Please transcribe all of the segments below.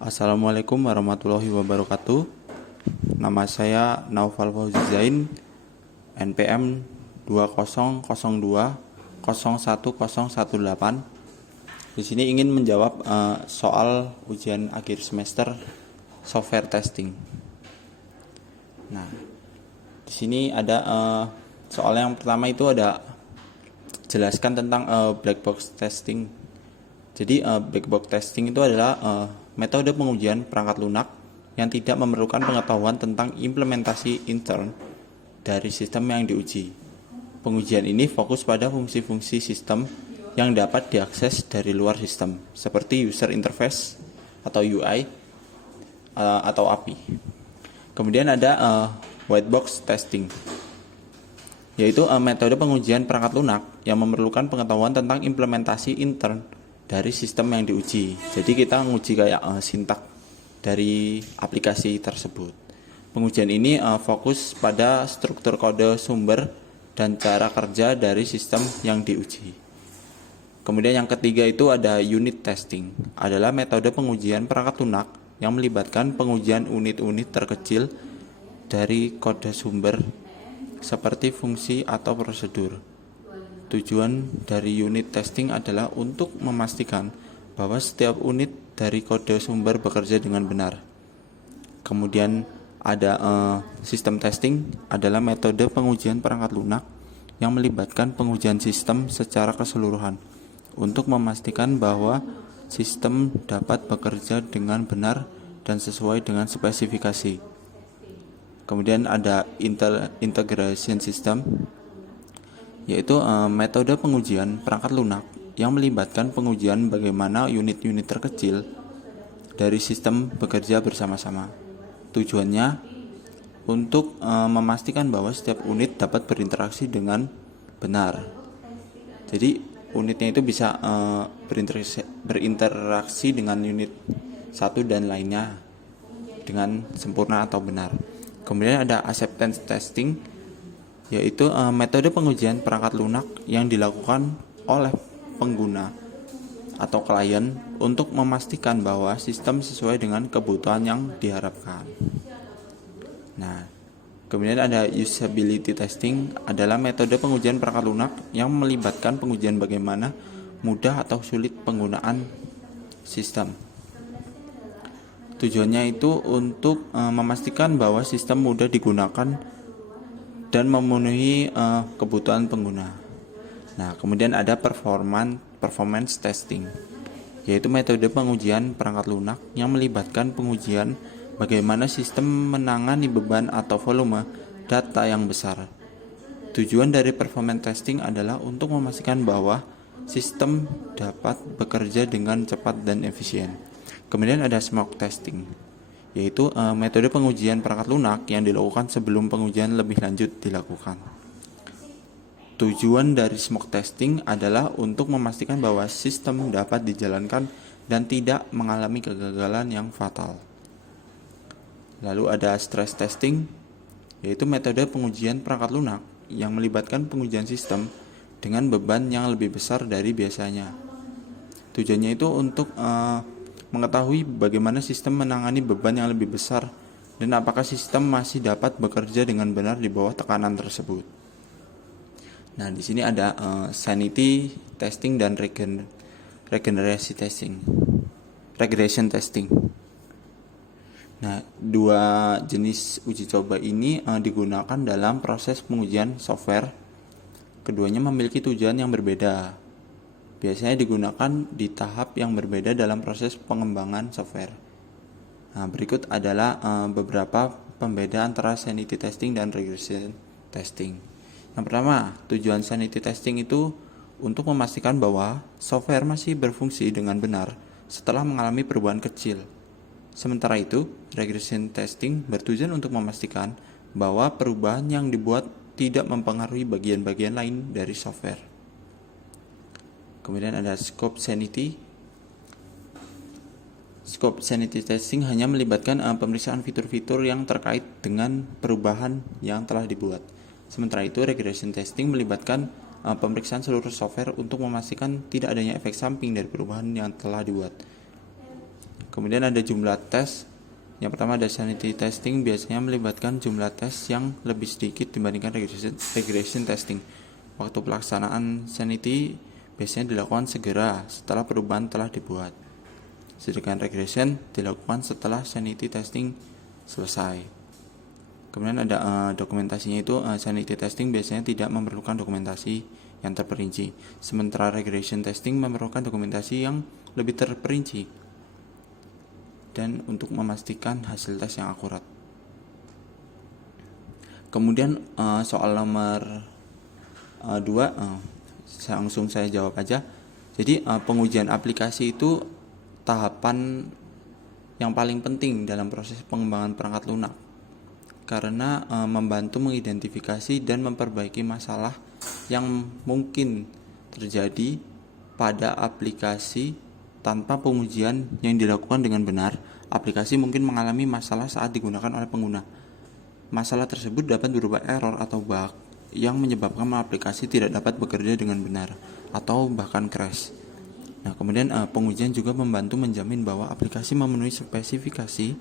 Assalamualaikum warahmatullahi wabarakatuh. Nama saya Naufal Fauzi Zain, NPM 2002010018. Di sini ingin menjawab soal ujian akhir semester software testing. Nah, di sini ada soal yang pertama itu ada jelaskan tentang black box testing. Jadi black box testing itu adalah metode pengujian perangkat lunak yang tidak memerlukan pengetahuan tentang implementasi intern dari sistem yang diuji. Pengujian ini fokus pada fungsi-fungsi sistem yang dapat diakses dari luar sistem, seperti user interface atau UI atau API. Kemudian ada white box testing, yaitu metode pengujian perangkat lunak yang memerlukan pengetahuan tentang implementasi intern dari sistem yang diuji. Jadi kita menguji kayak sintak dari aplikasi tersebut. Pengujian ini fokus pada struktur kode sumber dan cara kerja dari sistem yang diuji. Kemudian yang ketiga itu ada unit testing, adalah metode pengujian perangkat lunak yang melibatkan pengujian unit-unit terkecil dari kode sumber seperti fungsi atau prosedur. Tujuan dari unit testing adalah untuk memastikan bahwa setiap unit dari kode sumber bekerja dengan benar. Kemudian ada sistem testing, adalah metode pengujian perangkat lunak yang melibatkan pengujian sistem secara keseluruhan untuk memastikan bahwa sistem dapat bekerja dengan benar dan sesuai dengan spesifikasi. Kemudian ada integration system, yaitu metode pengujian perangkat lunak yang melibatkan pengujian bagaimana unit-unit terkecil dari sistem bekerja bersama-sama. Tujuannya untuk memastikan bahwa setiap unit dapat berinteraksi dengan benar. Jadi unitnya itu bisa berinteraksi dengan unit satu dan lainnya dengan sempurna atau benar. Kemudian ada acceptance testing, yaitu metode pengujian perangkat lunak yang dilakukan oleh pengguna atau klien untuk memastikan bahwa sistem sesuai dengan kebutuhan yang diharapkan. Nah, kemudian ada usability testing, adalah metode pengujian perangkat lunak yang melibatkan pengujian bagaimana mudah atau sulit penggunaan sistem. Tujuannya itu untuk memastikan bahwa sistem mudah digunakan dan memenuhi kebutuhan pengguna. Nah, kemudian ada performance testing, yaitu metode pengujian perangkat lunak yang melibatkan pengujian bagaimana sistem menangani beban atau volume data yang besar. Tujuan dari performance testing adalah untuk memastikan bahwa sistem dapat bekerja dengan cepat dan efisien. Kemudian ada smoke testing, yaitu metode pengujian perangkat lunak yang dilakukan sebelum pengujian lebih lanjut dilakukan. Tujuan dari smoke testing adalah untuk memastikan bahwa sistem dapat dijalankan dan tidak mengalami kegagalan yang fatal. Lalu ada stress testing, yaitu metode pengujian perangkat lunak yang melibatkan pengujian sistem dengan beban yang lebih besar dari biasanya. Tujuannya itu untuk mengetahui bagaimana sistem menangani beban yang lebih besar dan apakah sistem masih dapat bekerja dengan benar di bawah tekanan tersebut. Nah, di sini ada sanity testing dan regression testing. Nah, dua jenis uji coba ini digunakan dalam proses pengujian software. Keduanya memiliki tujuan yang berbeda. Biasanya digunakan di tahap yang berbeda dalam proses pengembangan software. Nah, berikut adalah beberapa pembeda antara sanity testing dan regression testing. Yang pertama, tujuan sanity testing itu untuk memastikan bahwa software masih berfungsi dengan benar setelah mengalami perubahan kecil. Sementara itu, regression testing bertujuan untuk memastikan bahwa perubahan yang dibuat tidak mempengaruhi bagian-bagian lain dari software. Kemudian ada scope sanity. Scope sanity testing hanya melibatkan pemeriksaan fitur-fitur yang terkait dengan perubahan yang telah dibuat. Sementara itu, regression testing melibatkan pemeriksaan seluruh software untuk memastikan tidak adanya efek samping dari perubahan yang telah dibuat. Kemudian ada jumlah tes. Yang pertama ada sanity testing, biasanya melibatkan jumlah tes yang lebih sedikit dibandingkan regression testing. Waktu pelaksanaan sanity biasanya dilakukan segera setelah perubahan telah dibuat. Sedangkan regression dilakukan setelah sanity testing selesai. Kemudian ada dokumentasinya itu, sanity testing biasanya tidak memerlukan dokumentasi yang terperinci, sementara regression testing memerlukan dokumentasi yang lebih terperinci dan untuk memastikan hasil tes yang akurat. Kemudian soal nomor 2, langsung saya jawab aja. Jadi pengujian aplikasi itu tahapan yang paling penting dalam proses pengembangan perangkat lunak, karena membantu mengidentifikasi dan memperbaiki masalah yang mungkin terjadi pada aplikasi. Tanpa pengujian yang dilakukan dengan benar, aplikasi mungkin mengalami masalah saat digunakan oleh pengguna. Masalah tersebut dapat berupa error atau bug yang menyebabkan aplikasi tidak dapat bekerja dengan benar atau bahkan crash. Nah, kemudian pengujian juga membantu menjamin bahwa aplikasi memenuhi spesifikasi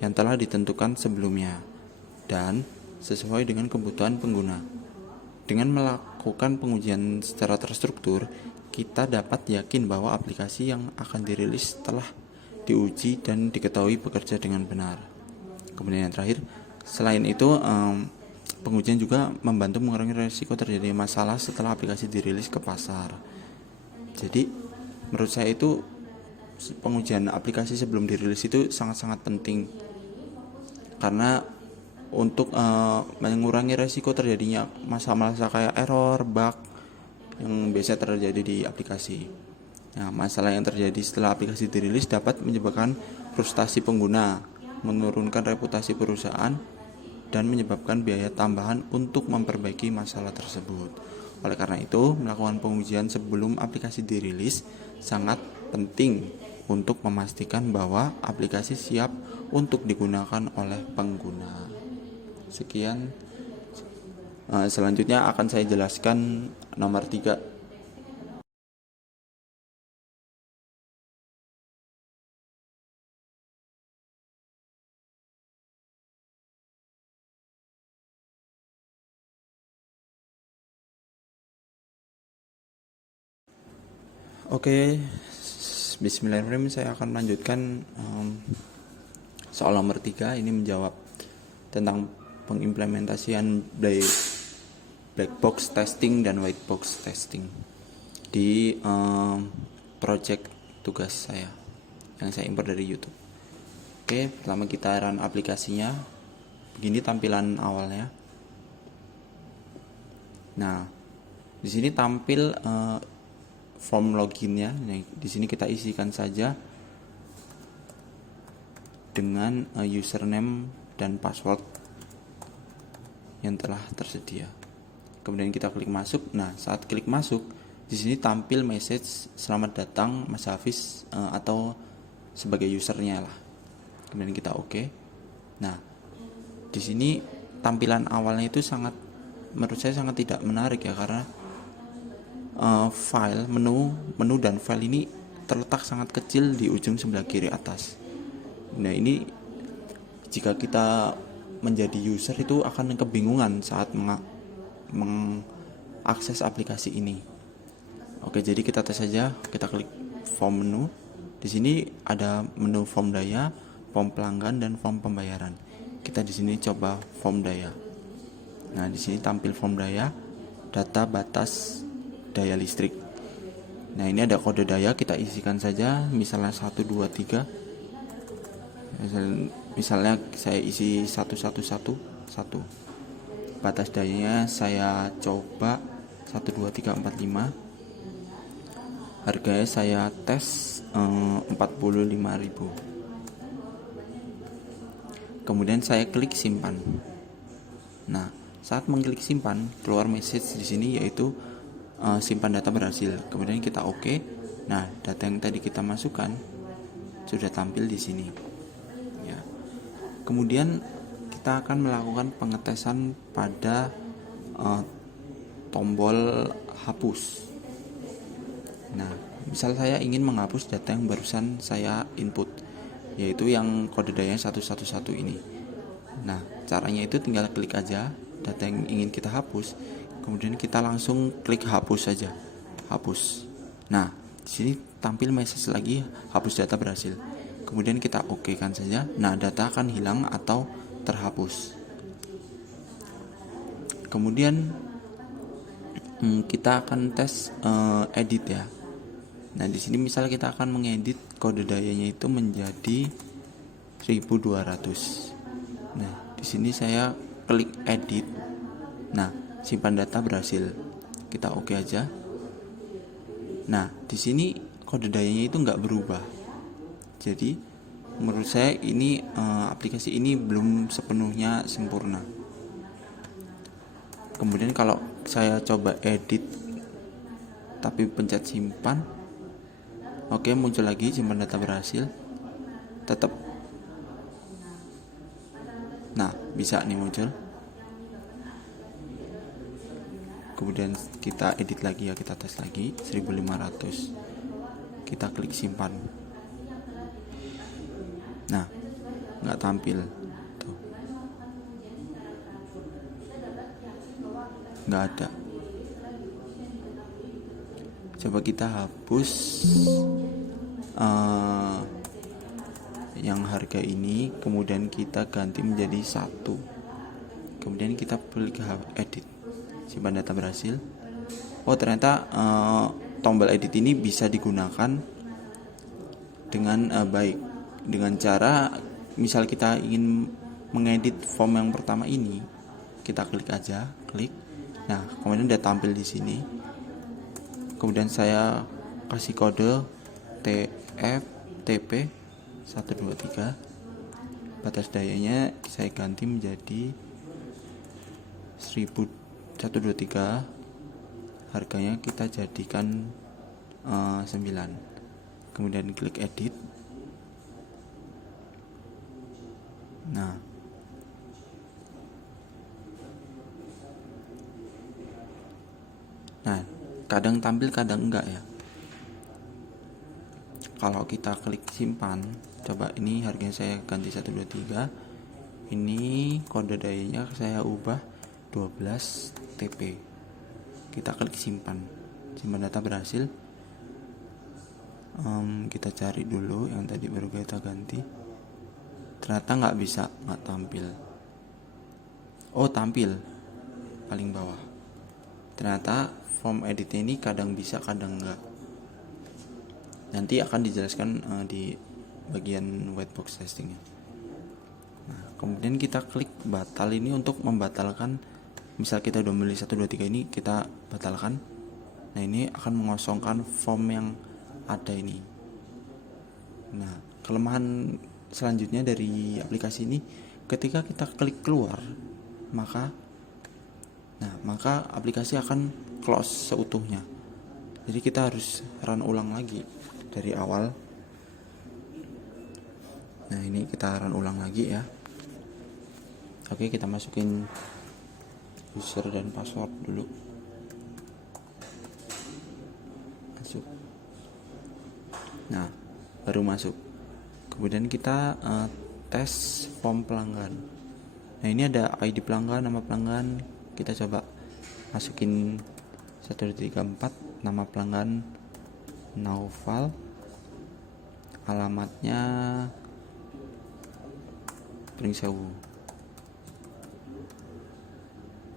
yang telah ditentukan sebelumnya dan sesuai dengan kebutuhan pengguna. Dengan melakukan pengujian secara terstruktur, kita dapat yakin bahwa aplikasi yang akan dirilis telah diuji dan diketahui bekerja dengan benar. Kemudian yang terakhir, selain itu pengujian juga membantu mengurangi risiko terjadi masalah setelah aplikasi dirilis ke pasar. Jadi menurut saya itu pengujian aplikasi sebelum dirilis itu sangat-sangat penting, karena untuk mengurangi risiko terjadinya masalah-masalah kayak error, bug yang biasa terjadi di aplikasi. Nah, masalah yang terjadi setelah aplikasi dirilis dapat menyebabkan frustasi pengguna, menurunkan reputasi perusahaan, dan menyebabkan biaya tambahan untuk memperbaiki masalah tersebut. Oleh karena itu, melakukan pengujian sebelum aplikasi dirilis sangat penting untuk memastikan bahwa aplikasi siap untuk digunakan oleh pengguna. Sekian. Selanjutnya akan saya jelaskan nomor 3. Oke, bismillahirrahmanirrahim, saya akan melanjutkan soal nomor 3. Ini menjawab tentang pengimplementasian black box testing dan white box testing di project tugas saya yang saya import dari YouTube. Oke, pertama kita run aplikasinya. Begini tampilan awalnya. Nah, di sini tampil form loginnya. Nah, di sini kita isikan saja dengan username dan password yang telah tersedia. Kemudian kita klik masuk. Nah, saat klik masuk, di sini tampil message selamat datang Mas Hafiz atau sebagai usernya lah. Kemudian kita oke. Nah, di sini tampilan awalnya itu menurut saya sangat tidak menarik ya, karena file menu dan file ini terletak sangat kecil di ujung sebelah kiri atas. Nah, ini jika kita menjadi user itu akan kebingungan saat mengakses aplikasi ini. Oke, jadi kita tes saja. Kita klik form menu. Di sini ada menu form daya, form pelanggan, dan form pembayaran. Kita di sini coba form daya. Nah, di sini tampil form daya, data batas daya listrik. Nah, ini ada kode daya, kita isikan saja, misalnya 1 2 3. Misalnya saya isi 111 1. Batas dayanya saya coba 1 2 3 4 5. Harganya saya tes 45.000. Kemudian saya klik simpan. Nah, saat mengklik simpan, keluar message di sini yaitu simpan data berhasil. Kemudian kita oke. Nah, data yang tadi kita masukkan sudah tampil di sini. Ya. Kemudian kita akan melakukan pengetesan pada tombol hapus. Nah, misal saya ingin menghapus data yang barusan saya input. yaitu yang kode dayanya 111 ini. Nah, caranya itu tinggal klik aja data yang ingin kita hapus, kemudian kita langsung klik hapus saja. Hapus. Nah, di sini tampil message lagi, hapus data berhasil. Kemudian kita oke kan saja. Nah, data akan hilang atau terhapus. Kemudian kita akan tes edit ya. Nah, di sini misal kita akan mengedit kode dayanya itu menjadi 1200. Nah, di sini saya klik edit. Nah, simpan data berhasil. Kita oke aja. Nah, di sini kode dayanya itu nggak berubah. Jadi, menurut saya ini aplikasi ini belum sepenuhnya sempurna. Kemudian kalau saya coba edit tapi pencet simpan, oke, muncul lagi simpan data berhasil. Tetap. Nah, bisa nih muncul. Kemudian kita edit lagi ya, kita tes lagi 1500. Kita klik simpan. Nah, nggak tampil. Tuh. Nggak ada. Coba kita hapus yang harga ini, kemudian kita ganti menjadi 1. Kemudian kita klik edit, simpan data berhasil. Oh, ternyata tombol edit ini bisa digunakan dengan baik, dengan cara misal kita ingin mengedit form yang pertama ini, kita klik aja, klik. Nah, kemudian udah tampil di sini. Kemudian saya kasih kode TFTP 123. Batas dayanya saya ganti menjadi 123. Harganya kita jadikan 9. Kemudian klik edit. Nah, kadang tampil kadang enggak ya. Kalau kita klik simpan, coba ini harganya saya ganti 123. Ini kode dayanya saya ubah 12 TP. Kita klik simpan data berhasil. Kita cari dulu yang tadi baru kita ganti. Ternyata nggak bisa, nggak tampil. Oh, tampil paling bawah. Ternyata form editnya ini kadang bisa kadang enggak. Nanti akan dijelaskan di bagian whitebox testingnya. Nah, kemudian kita klik batal ini untuk membatalkan. Misal kita udah memilih 123 ini, kita batalkan. Nah, ini akan mengosongkan form yang ada ini. Nah, kelemahan selanjutnya dari aplikasi ini, ketika kita klik keluar, maka aplikasi akan close seutuhnya. Jadi kita harus run ulang lagi dari awal. Nah, ini kita run ulang lagi ya. Oke, kita masukin user dan password dulu. Masuk. Nah, baru masuk. Kemudian kita tes form pelanggan. Nah, ini ada ID pelanggan, nama pelanggan. Kita coba masukin 1234, nama pelanggan Naufal, alamatnya Pringsewu,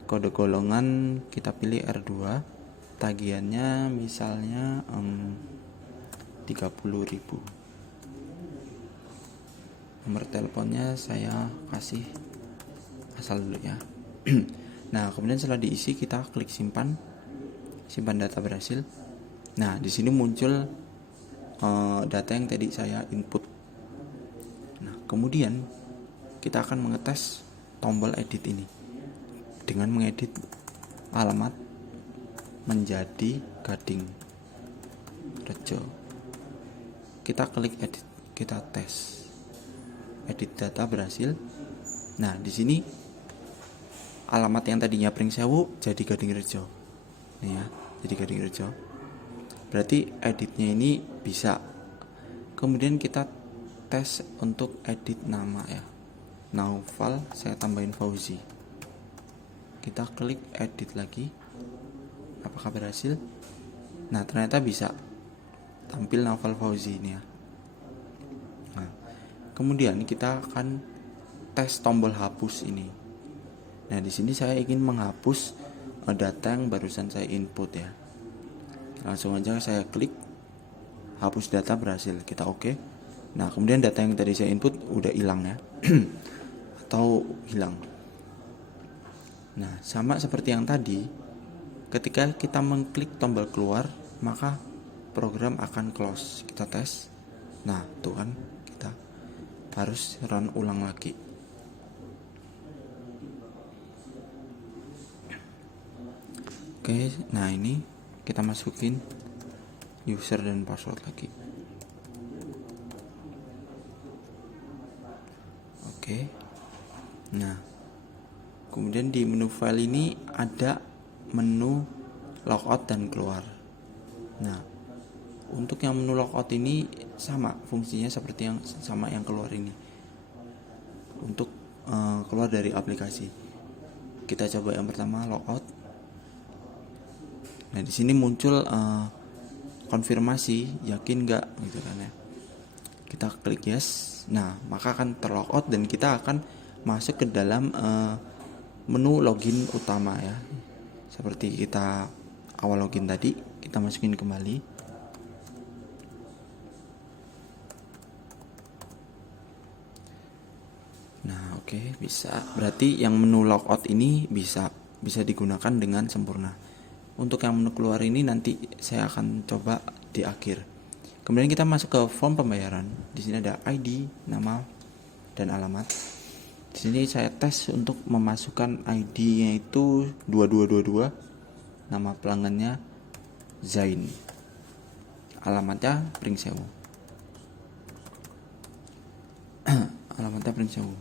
kode golongan kita pilih R2, tagihannya misalnya 30.000. Nomor teleponnya saya kasih asal dulu ya. Nah, kemudian setelah diisi kita klik simpan data berhasil. Nah, di sini muncul data yang tadi saya input. Nah, kemudian kita akan mengetes tombol edit ini dengan mengedit alamat menjadi Gading Rejo. Kita klik edit, kita tes. Edit data berhasil. Nah, di sini alamat yang tadinya Pringsewu jadi Gading Rejo. Nih ya, jadi Gading Rejo. Berarti editnya ini bisa. Kemudian kita tes untuk edit nama ya. Naufal, saya tambahin Fauzi. Kita klik edit lagi. Apakah berhasil? Nah, ternyata bisa tampil Naufal Fauzi ini ya. Nah, kemudian kita akan tes tombol hapus ini. Nah, di sini saya ingin menghapus data yang barusan saya input ya. Langsung aja saya klik hapus data, berhasil. Kita oke. Nah, kemudian data yang tadi saya input udah hilang ya. Atau hilang. Nah, sama seperti yang tadi, ketika kita mengklik tombol keluar, maka program akan close. Kita tes. Nah, tuh kan, kita harus run ulang lagi. Oke, nah ini kita masukin user dan password lagi. Oke. Nah, kemudian di menu file ini ada menu logout dan keluar. Nah, untuk yang menu logout ini sama fungsinya seperti yang sama yang keluar ini. Untuk keluar dari aplikasi. Kita coba yang pertama, logout. Nah, di sini muncul konfirmasi yakin nggak gitu kan ya. Kita klik yes. Nah, maka akan terlogout dan kita akan masuk ke dalam menu login utama ya. Seperti kita awal login tadi, kita masukin kembali. Nah, oke, bisa. Berarti yang menu logout ini bisa digunakan dengan sempurna. Untuk yang menu keluar ini nanti saya akan coba di akhir. Kemudian kita masuk ke form pembayaran. Di sini ada ID, nama, dan alamat. Di sini saya tes untuk memasukkan ID-nya itu 2222. Nama pelanggannya Zain. Alamatnya Pringsewu. Alamatnya Pringsewu.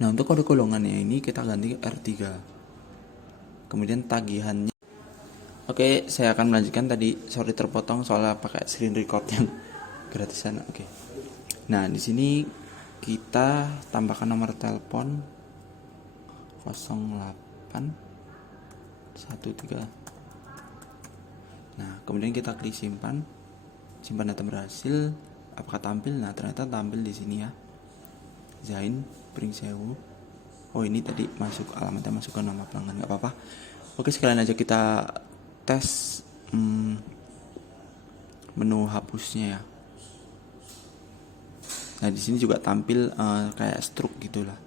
Nah, untuk kode golongannya ini kita ganti R3. Kemudian tagihannya. Oke, saya akan melanjutkan tadi. Sorry terpotong soalnya pakai screen record yang gratisan. Oke. Nah, di sini kita tambahkan nomor telepon 0813. Nah, kemudian kita klik simpan. Simpan data berhasil. Apakah tampil? Nah, ternyata tampil di sini ya. Zain Pringsewu. Oh, ini tadi masuk alamatnya, masuk ke nama pelanggan, nggak apa-apa. Oke, sekalian aja kita tes menu hapusnya ya. Nah, di sini juga tampil kayak struk gitulah.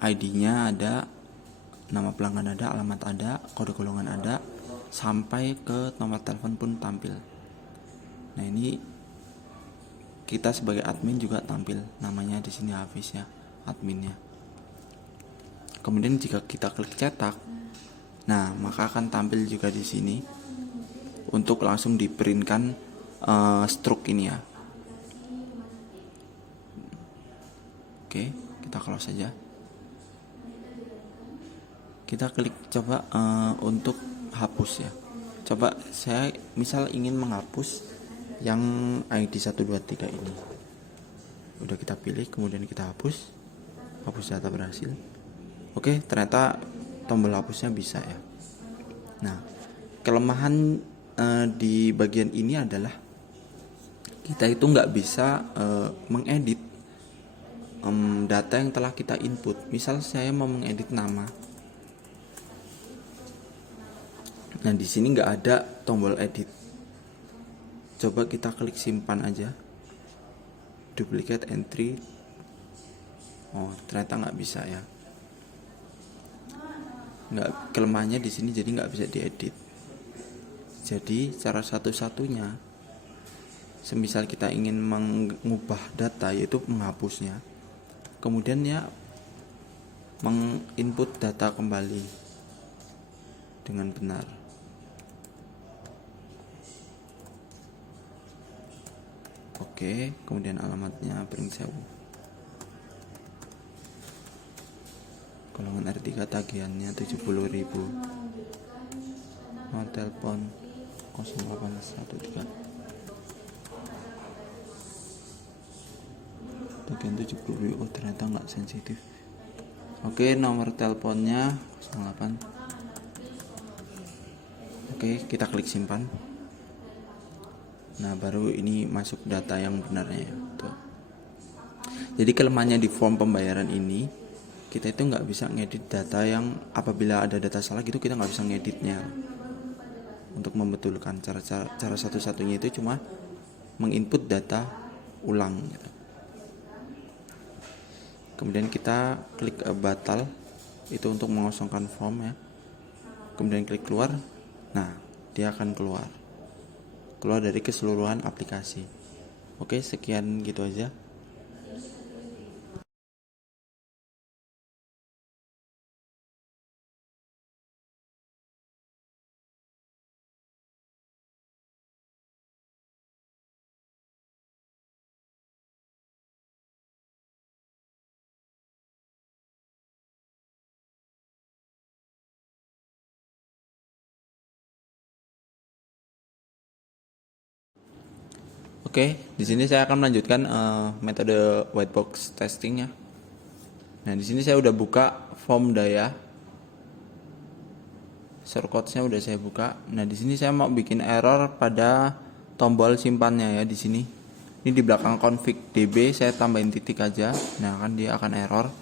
ID-nya ada, nama pelanggan ada, alamat ada, kode golongan ada, sampai ke nomor telepon pun tampil. Nah, ini kita sebagai admin juga tampil namanya di sini Hafiz ya, adminnya. Kemudian jika kita klik cetak, nah maka akan tampil juga di sini untuk langsung diprintkan struk ini ya. Oke, kita close saja. Kita klik coba untuk hapus ya. Coba saya misal ingin menghapus yang ID 123 ini. Udah kita pilih, kemudian kita hapus data berhasil. Oke, ternyata tombol hapusnya bisa ya. Nah, kelemahan di bagian ini adalah kita itu nggak bisa mengedit data yang telah kita input. Misal saya mau mengedit nama. Nah, di sini nggak ada tombol edit. Coba kita klik simpan aja. Duplicate entry. Oh, ternyata nggak bisa ya. Nggak, kelemahannya di sini jadi nggak bisa diedit. Jadi cara satu-satunya, semisal kita ingin mengubah data yaitu menghapusnya, kemudian ya menginput data kembali dengan benar. Oke, kemudian alamatnya Pringsewu. Golongan R3 tagihannya 70.000. Nomor telepon 0813 bagian 70. Oh ternyata nggak sensitif. Oke, nomor teleponnya 08. Oke, kita klik simpan. Nah, baru ini masuk data yang benarnya ya. Tuh. Jadi kelemahannya di form pembayaran ini, kita itu nggak bisa ngedit data yang apabila ada data salah gitu kita nggak bisa ngeditnya. Untuk membetulkan cara satu-satunya itu cuma menginput data ulang. Gitu. Kemudian kita klik batal, itu untuk mengosongkan form ya. Kemudian klik keluar. Nah, dia akan keluar dari keseluruhan aplikasi. Oke, sekian gitu aja. Oke, di sini saya akan melanjutkan metode white box testing ya. Nah, di sini saya udah buka form daya. Shortcutsnya udah saya buka. Nah, di sini saya mau bikin error pada tombol simpannya ya di sini. Ini di belakang config db saya tambahin titik aja. Nah, kan dia akan error.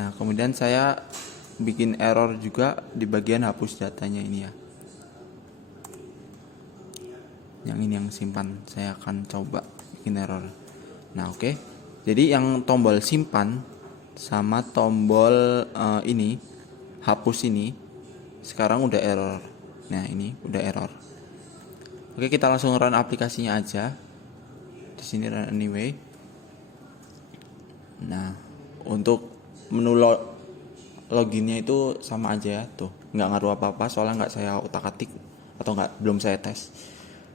Nah, kemudian saya bikin error juga di bagian hapus datanya ini ya. Yang ini yang simpan, saya akan coba bikin error. Nah, oke. Jadi yang tombol simpan sama tombol ini hapus ini sekarang udah error. Nah, ini udah error. Oke, kita langsung run aplikasinya aja. Di sini run anyway. Nah, untuk menu loginnya itu sama aja ya, tuh. Nggak ngaruh apa-apa soalnya nggak saya utak-atik atau belum saya tes.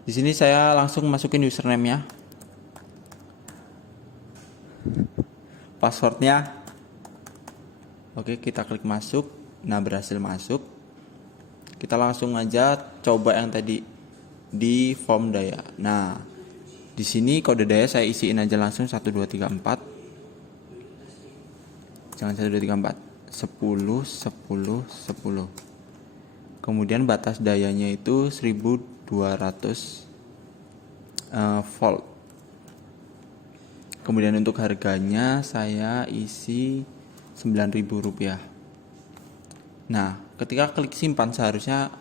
Di sini saya langsung masukin username-nya. Passwordnya. Oke, kita klik masuk. Nah, berhasil masuk. Kita langsung aja coba yang tadi di form daya. Nah, di sini kode daya saya isiin aja langsung 1234. Jangan 1234. 10 10 10. Kemudian batas dayanya itu 1200 volt. Kemudian untuk harganya saya isi Rp9.000. Nah, ketika klik simpan seharusnya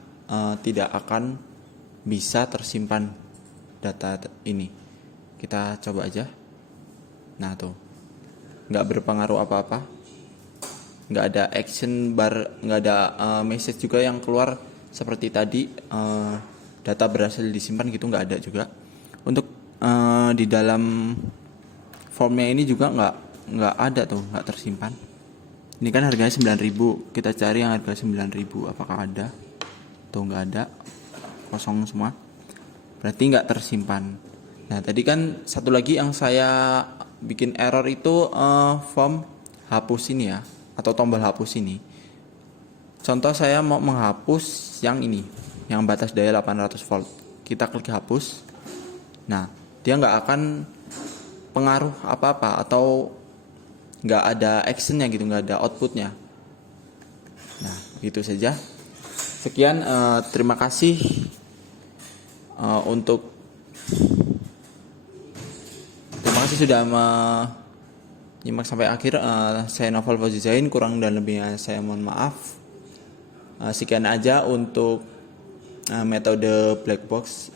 tidak akan bisa tersimpan data ini. Kita coba aja. Nah, tuh. Nggak berpengaruh apa-apa. Nggak ada action bar, nggak ada message juga yang keluar seperti tadi data berhasil disimpan gitu, nggak ada juga. Untuk di dalam formnya ini juga nggak ada tuh, nggak tersimpan. Ini kan harganya 9.000, kita cari yang harga 9.000, apakah ada? Tuh nggak ada, kosong semua, berarti nggak tersimpan. Nah, tadi kan satu lagi yang saya bikin error itu form hapus ini ya, atau tombol hapus ini. Contoh saya mau menghapus yang ini, yang batas daya 800 volt. Kita klik hapus. Nah, dia nggak akan pengaruh apa-apa atau nggak ada actionnya gitu, nggak ada outputnya. Nah, gitu saja. Sekian, terima kasih terima kasih sudah menyimak sampai akhir. Saya Novel Fauzi Zain, kurang dan lebihnya saya mohon maaf. Sekian aja untuk metode black box